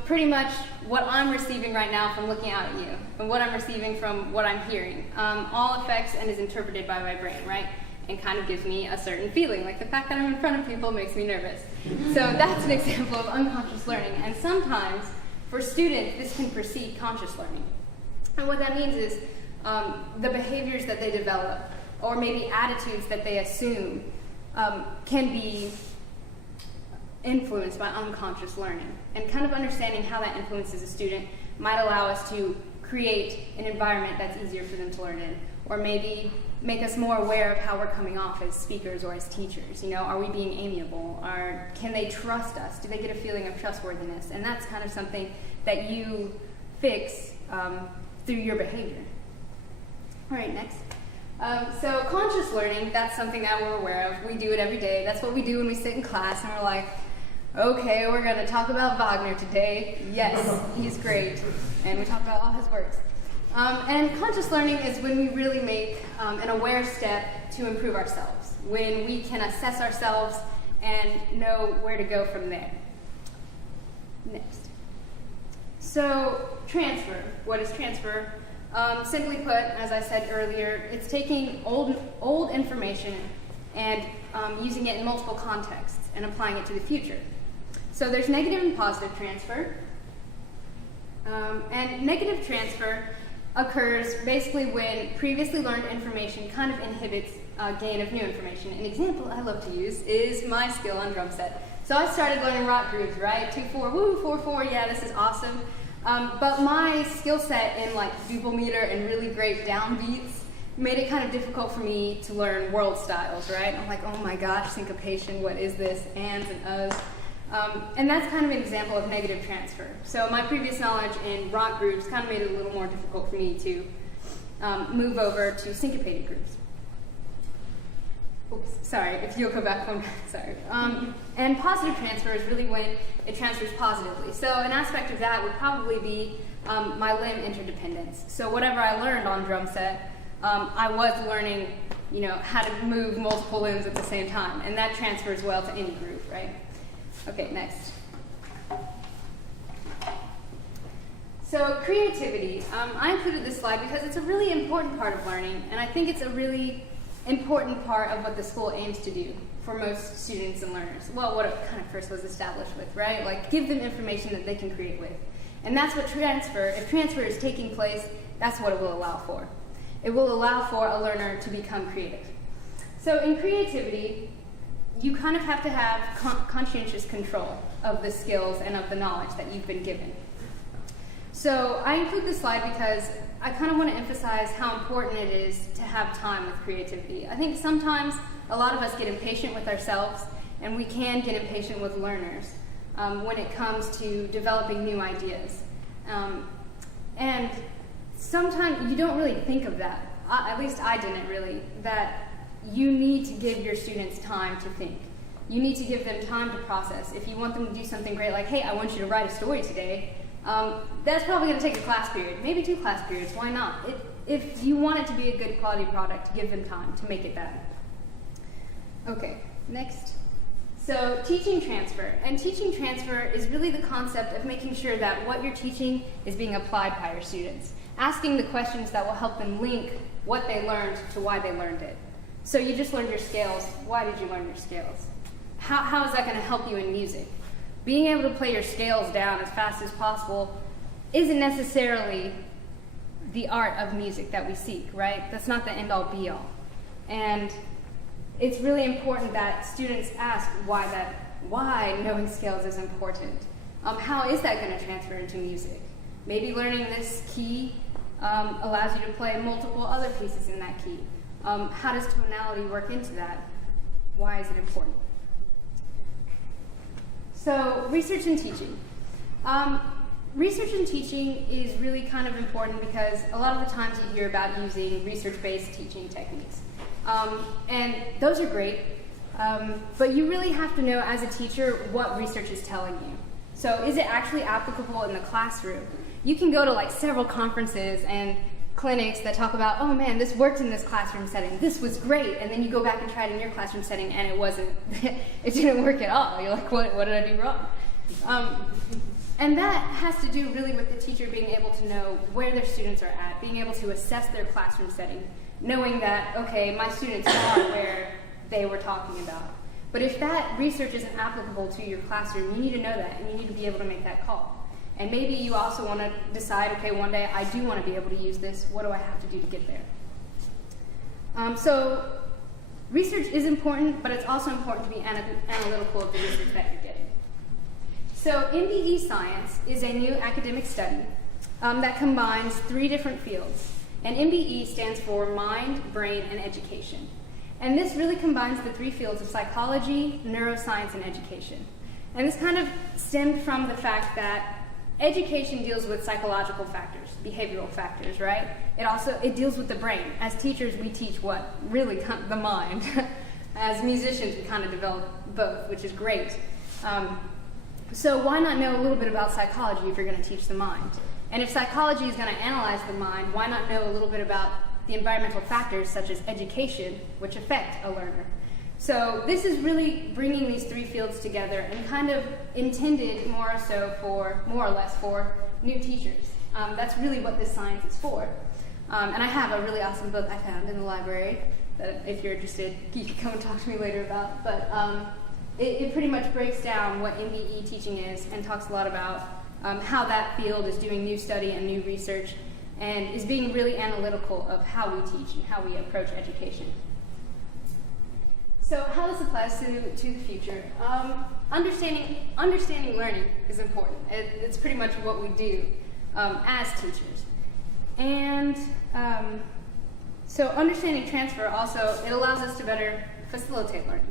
pretty much what I'm receiving right now from looking out at you, and what I'm receiving from what I'm hearing, all affects and is interpreted by my brain, right? And kind of gives me a certain feeling, like the fact that I'm in front of people makes me nervous. So that's an example of unconscious learning. And sometimes, for students, this can precede conscious learning. And what that means is the behaviors that they develop, or maybe attitudes that they assume, can be influenced by unconscious learning. And kind of understanding how that influences a student might allow us to create an environment that's easier for them to learn in, or maybe make us more aware of how we're coming off as speakers or as teachers. Are we being amiable? Or can they trust us? Do they get a feeling of trustworthiness? And that's kind of something that you fix through your behavior. All right, next. So conscious learning, that's something that we're aware of. We do it every day. That's what we do when we sit in class and we're like, okay, we're going to talk about Wagner today. Yes, he's great. And we talk about all his works. And conscious learning is when we really make an aware step to improve ourselves, when we can assess ourselves and know where to go from there. Next. So, transfer. What is transfer? Simply put, as I said earlier, it's taking old information and using it in multiple contexts and applying it to the future. So there's negative and positive transfer. And negative transfer occurs basically when previously learned information kind of inhibits gain of new information. An example I love to use is my skill on drum set. So I started learning rock grooves, right? 2/4, woo, 4/4, yeah, this is awesome. But my skill set in like duple meter and really great downbeats made it kind of difficult for me to learn world styles, right? I'm like, oh my gosh, syncopation, what is this? Ands and uhs. And that's kind of an example of negative transfer. So my previous knowledge in rock grooves kind of made it a little more difficult for me to move over to syncopated grooves. Oops, sorry, if you'll go back one, sorry. And positive transfer is really when it transfers positively. So an aspect of that would probably be my limb interdependence. So whatever I learned on drum set, I was learning, how to move multiple limbs at the same time, and that transfers well to any groove, right? Okay, next. So creativity. I included this slide because it's a really important part of learning, and I think it's a really important part of what the school aims to do for most students and learners. Well, what it kind of first was established with, right? Like, give them information that they can create with. And that's what if transfer is taking place, that's what it will allow for. It will allow for a learner to become creative. So in creativity, you kind of have to have conscientious control of the skills and of the knowledge that you've been given. So I include this slide because I kind of want to emphasize how important it is to have time with creativity. I think sometimes a lot of us get impatient with ourselves, and we can get impatient with learners when it comes to developing new ideas. And sometimes you don't really think of that, at least I didn't really, that you need to give your students time to think. You need to give them time to process. If you want them to do something great, like, hey, I want you to write a story today, that's probably going to take a class period, maybe 2 class periods, why not? If you want it to be a good quality product, give them time to make it that. Okay, next. So teaching transfer. And teaching transfer is really the concept of making sure that what you're teaching is being applied by your students. Asking the questions that will help them link what they learned to why they learned it. So you just learned your scales. Why did you learn your scales? How is that going to help you in music? Being able to play your scales down as fast as possible isn't necessarily the art of music that we seek, right? That's not the end-all be-all. And it's really important that students ask why knowing scales is important. How is that going to transfer into music? Maybe learning this key allows you to play multiple other pieces in that key. How does tonality work into that? Why is it important? So, research and teaching. Research and teaching is really kind of important because a lot of the times you hear about using research-based teaching techniques. And those are great, but you really have to know as a teacher what research is telling you. So is it actually applicable in the classroom? You can go to like several conferences and clinics that talk about, oh man, this worked in this classroom setting, this was great, and then you go back and try it in your classroom setting and it didn't work at all. You're like, what did I do wrong? And that has to do really with the teacher being able to know where their students are at, being able to assess their classroom setting, knowing that, okay, my students are where they were talking about. But if that research isn't applicable to your classroom, you need to know that, and you need to be able to make that call. And maybe you also want to decide, okay, one day I do want to be able to use this. What do I have to do to get there? So research is important, but it's also important to be analytical of the research that you're getting. So Nbd Science is a new academic study that combines 3 different fields. And MBE stands for Mind, Brain, and Education. And this really combines the 3 fields of psychology, neuroscience, and education. And this kind of stemmed from the fact that education deals with psychological factors, behavioral factors, right? It deals with the brain. As teachers, we teach what? Really, the mind. As musicians, we kind of develop both, which is great. So why not know a little bit about psychology if you're going to teach the mind? And if psychology is going to analyze the mind, why not know a little bit about the environmental factors such as education, which affect a learner? So this is really bringing these three fields together and kind of intended more or less for new teachers. That's really what this science is for. And I have a really awesome book I found in the library that if you're interested, you can come and talk to me later about. But it pretty much breaks down what MBE teaching is and talks a lot about how that field is doing new study and new research and is being really analytical of how we teach and how we approach education. So how this applies to the future. Understanding learning is important. It's pretty much what we do as teachers. And so understanding transfer also, it allows us to better facilitate learning.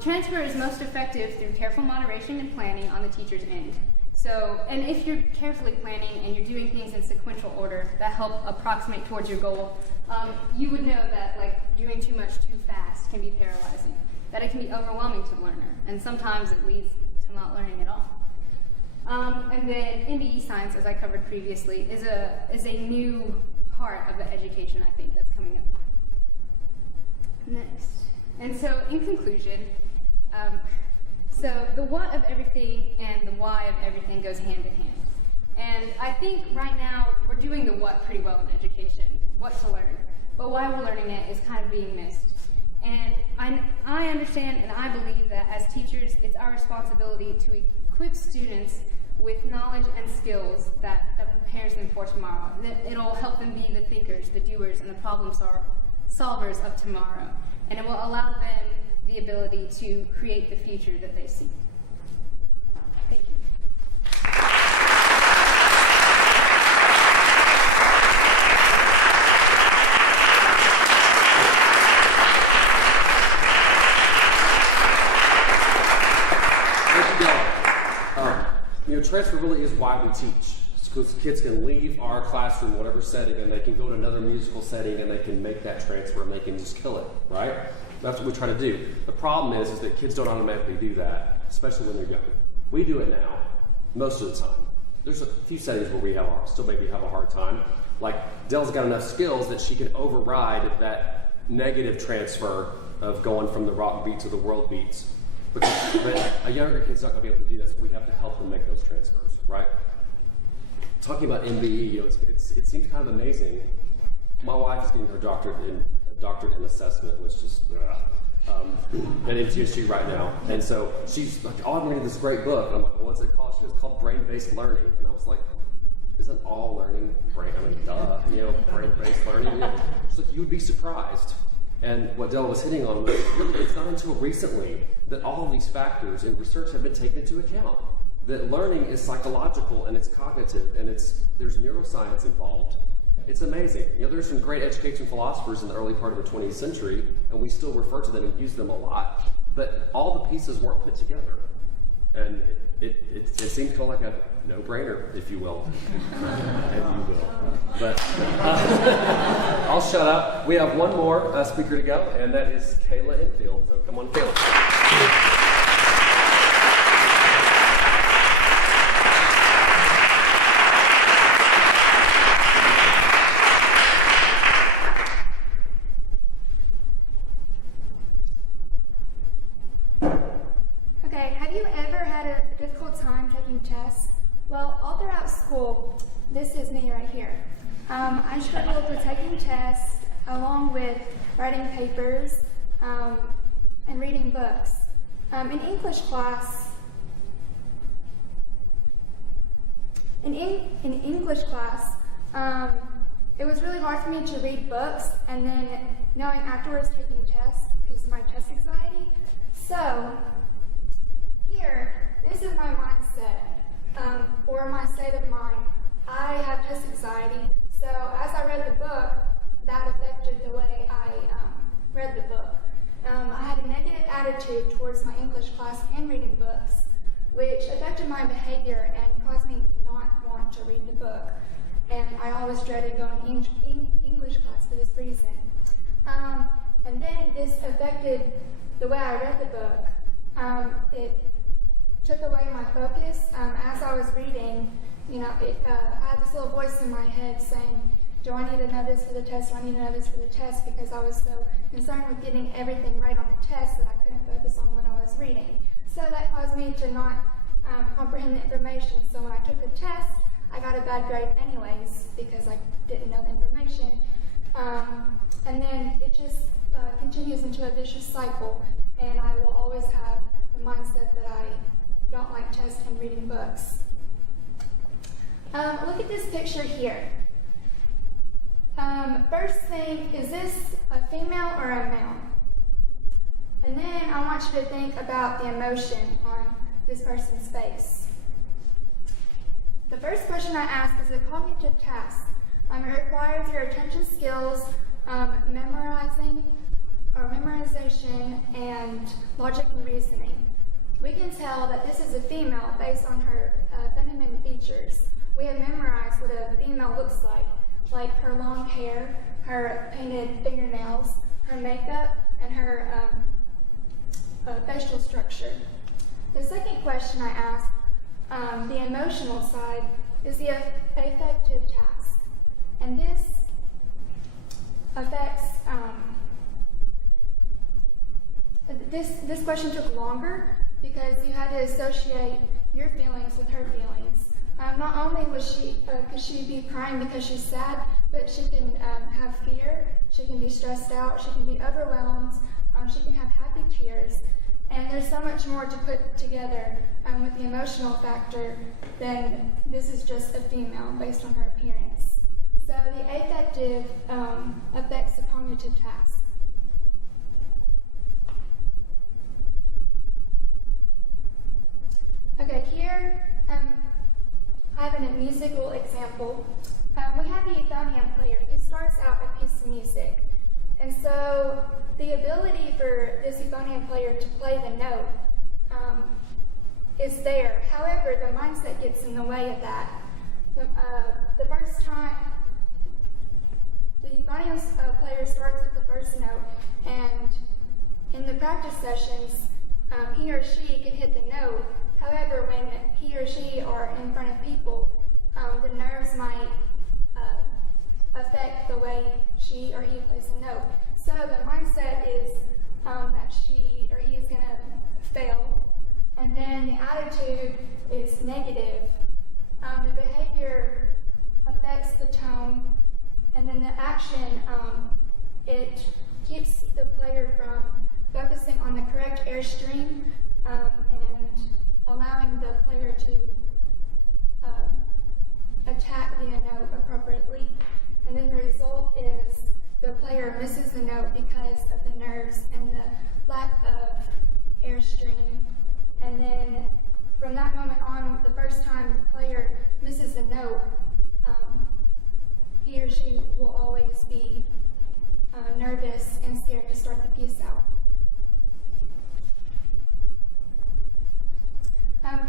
Transfer is most effective through careful moderation and planning on the teacher's end. So, and if you're carefully planning and you're doing things in sequential order that help approximate towards your goal, you would know that like doing too much too fast can be paralyzing, that it can be overwhelming to the learner, and sometimes it leads to not learning at all. And then Nbd Science, as I covered previously, is a new part of the education, I think, that's coming up next. And so, in conclusion, so the what of everything and the why of everything goes hand in hand. And I think right now we're doing the what pretty well in education, what to learn. But why we're learning it is kind of being missed. And I understand and I believe that as teachers, it's our responsibility to equip students with knowledge and skills that prepares them for tomorrow. It'll help them be the thinkers, the doers, and the problem solvers of tomorrow. And it will allow them the ability to create the future that they seek. Thank you. Transfer really is why we teach. Because kids can leave our classroom, whatever setting, and they can go to another musical setting and they can make that transfer and they can just kill it, right? That's what we try to do. The problem is that kids don't automatically do that, especially when they're young. We do it now, most of the time. There's a few settings where we still maybe have a hard time. Like, Della's got enough skills that she can override that negative transfer of going from the rock beat to the world beats. But a younger kid's not going to be able to do that, so we have to help them make those transfers, right? Talking about MBE, it seems kind of amazing. My wife is getting her doctorate in assessment, which just at MTSU right now. And so she's like, "Oh, I'm reading this great book." And I'm like, "Well, what's it called?" She goes, "It's called Brain-Based Learning." And I was like, "Isn't all learning brain-based learning?" She's like, "You would be surprised." And what Della was hitting on was really, it's not until recently that all of these factors in research have been taken into account. That learning is psychological and it's cognitive and there's neuroscience involved. It's amazing. There's some great education philosophers in the early part of the 20th century, and we still refer to them and use them a lot. But all the pieces weren't put together. And it seems kind of like a no-brainer, if you will. But I'll shut up. We have one more speaker to go, and that is Cayla Infield. So come on, Cayla. Well, all throughout school, this is me right here. I struggled with taking tests along with writing papers and reading books. In English class, it was really hard for me to read books and then knowing afterwards taking tests because of my test anxiety. So here, this is my mindset. Or my state of mind. I have test anxiety, so as I read the book, that affected the way I read the book. I had a negative attitude towards my English class and reading books, which affected my behavior and caused me not want to read the book. And I always dreaded going English class for this reason. And then this affected the way I read the book. It took away my focus as I was reading, I had this little voice in my head saying, do I need to know this for the test? Do I need to know this for the test? Because I was so concerned with getting everything right on the test that I couldn't focus on what I was reading. So that caused me to not comprehend the information. So when I took the test, I got a bad grade anyways because I didn't know the information. And then it just continues into a vicious cycle, and I will always have the mindset that I don't like tests and reading books. Look at this picture here. First thing, is this a female or a male? And then I want you to think about the emotion on this person's face. The first question I ask is a cognitive task. It requires your attention skills, memorization, and logic and reasoning. We can tell that this is a female based on her feminine features. We have memorized what a female looks like her long hair, her painted fingernails, her makeup, and her facial structure. The second question I ask, the emotional side, is the affective task. And this affects, this question took longer because you had to associate your feelings with her feelings. Not only could she be crying because she's sad, but she can have fear, she can be stressed out, she can be overwhelmed, she can have happy tears. And there's so much more to put together with the emotional factor than this is just a female based on her appearance. So the affective affects the cognitive task. Okay, here I have a musical example. We have the euphonium player. He starts out a piece of music. And so the ability for this euphonium player to play the note is there. However, the mindset gets in the way of that. The first time, the euphonium player starts with the first note, and in the practice sessions, he or she can hit the note. However, when he or she are in front of people, the nerves might affect the way she or he plays the note. So the mindset is that she or he is going to fail, and then the attitude is negative. The behavior affects the tone, and then the action, it keeps the player from focusing on the correct airstream and allowing the player to attack the note appropriately. And then the result is the player misses the note because of the nerves and the lack of airstream. And then from that moment on, the first time the player misses the note, he or she will always be nervous and scared to start the piece out.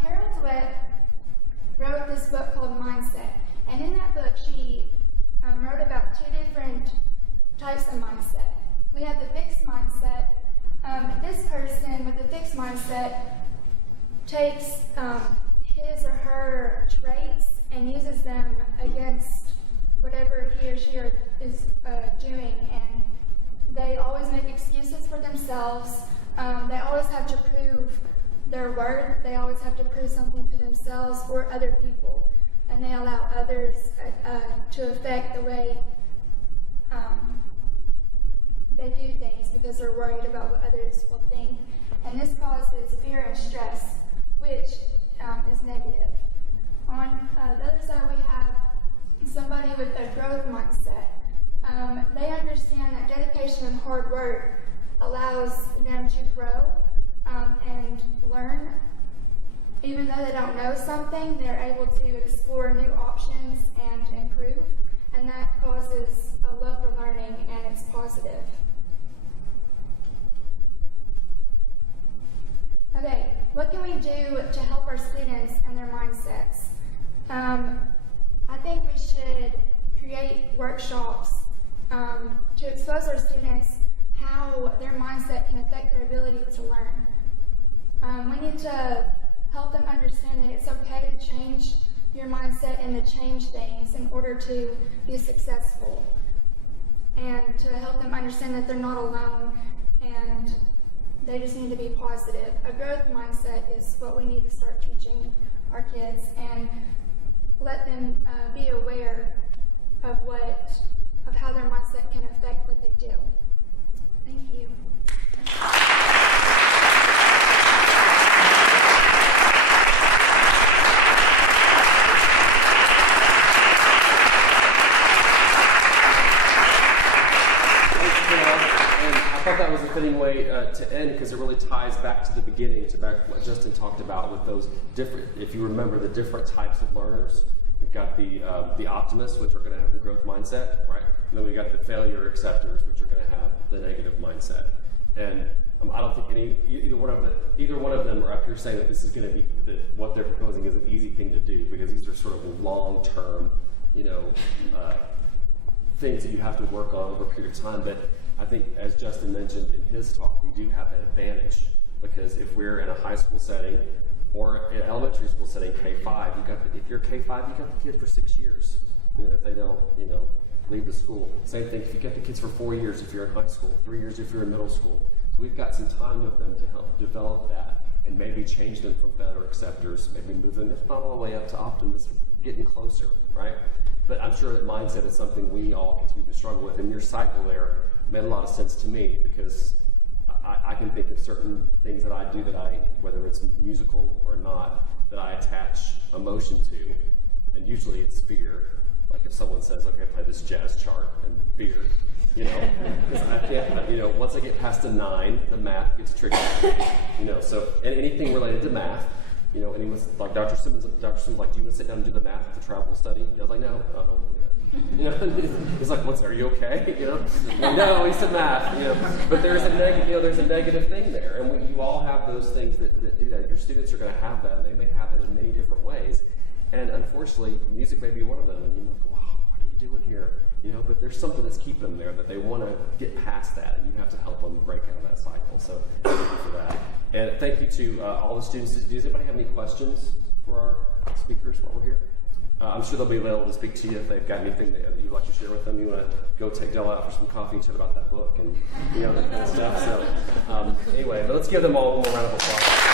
Carol Dweck wrote this book called Mindset, and in that book she wrote about two different types of mindset. We have the fixed mindset. This person with the fixed mindset takes his or her traits and uses them against whatever he or she is doing, and they always make excuses for themselves. They always have to prove their worth. They always have to prove something to themselves or other people, and they allow others to affect the way they do things because they're worried about what others will think. And this causes fear and stress, which is negative. On the other side, we have somebody with a growth mindset. They understand that dedication and hard work allows them to grow and learn. Even though they don't know something, they're able to explore new options and improve, and that causes a love for learning, and it's positive. Okay, what can we do to help our students and their mindsets? I think we should create workshops to expose our students how their mindset can affect their ability to learn. We need to help them understand that it's okay to change your mindset and to change things in order to be successful, and to help them understand that they're not alone and they just need to be positive. A growth mindset is what we need to start teaching our kids, and let them be aware of how their mindset can affect what they do. Thank you. I thought that was a fitting way to end, because it really ties back to the beginning, to back what Justin talked about with those different, if you remember, the different types of learners. We've got the optimists, which are going to have the growth mindset, right? And then we got the failure acceptors, which are going to have the negative mindset. And I don't think either one of them are up here saying that this is going to be what they're proposing is an easy thing to do, because these are sort of long-term, things that you have to work on over a period of time. But I think, as Justin mentioned in his talk, we do have that advantage, because if we're in a high school setting or an elementary school setting, K-5, if you're K-5, you got the kid for 6 years. If they don't, leave the school. Same thing if you get the kids for 4 years if you're in high school, 3 years if you're in middle school. So we've got some time with them to help develop that and maybe change them from failure acceptors, maybe move them, if not all the way up to optimists, getting closer, right? But I'm sure that mindset is something we all continue to struggle with. And your cycle there made a lot of sense to me, because I can think of certain things that I do whether it's musical or not, that I attach emotion to, and usually it's fear. Like if someone says, okay, play this jazz chart, and fear, because I can't, once I get past a 9, the math gets tricky, so, and anything related to math, and he was like, Dr. Simmons was like, do you want to sit down and do the math at the travel study? And I was like, no, I don't want to do that. He's like, are you okay? Like, no, he said math, but there's a negative thing there, and you all have those things that do that. Your students are going to have that, and they may have it in many different ways, and unfortunately, music may be one of them, and you might go, wow, what are you doing here? But there's something that's keeping them there, that they want to get past that, and you have to help them break out of that cycle. So thank you for that. And thank you to all the students. Does anybody have any questions for our speakers while we're here? I'm sure they'll be available to speak to you if they've got anything that you'd like to share with them. You want to go take Della out for some coffee and chat about that book and that kind of stuff. So anyway, but let's give them all one more round of applause.